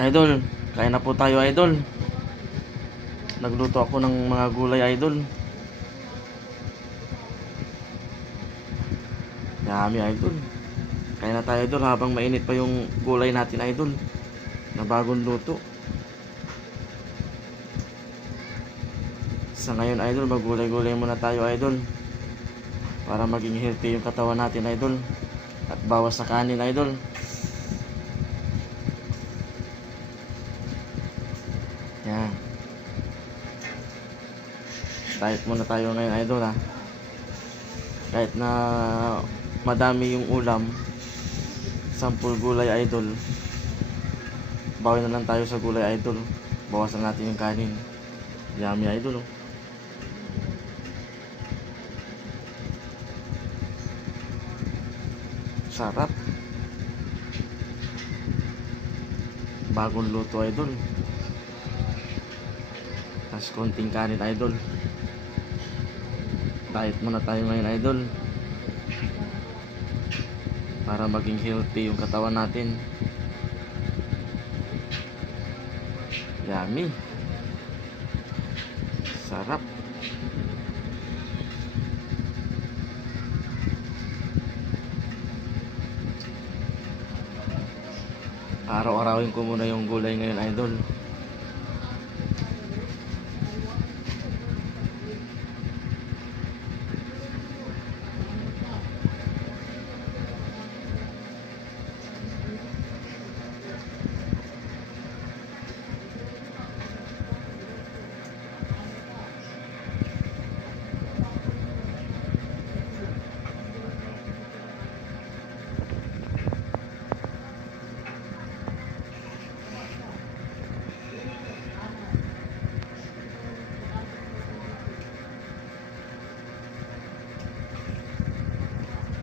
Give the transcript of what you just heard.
Idol, kain na po tayo idol. Nagluto ako ng mga gulay idol. Yummy idol. Kain na tayo idol habang mainit pa yung gulay natin idol na bagong luto. Sa ngayon idol, magulay-gulay muna tayo idol para maging healthy yung katawan natin idol at bawas sa kanin idol. Yan. Diet muna tayo ngayon idol ha. Kahit na madami yung ulam, 10 gulay idol, bawi na lang tayo sa gulay idol. Bawasan natin yung kanin. Yummy idol oh. Sarap. Bagong luto idol. Tapos konting kanin idol. Diet muna tayo ngayon idol para maging healthy yung katawan natin. Yummy. Sarap. Araw-arawin ko muna yung gulay ngayon idol.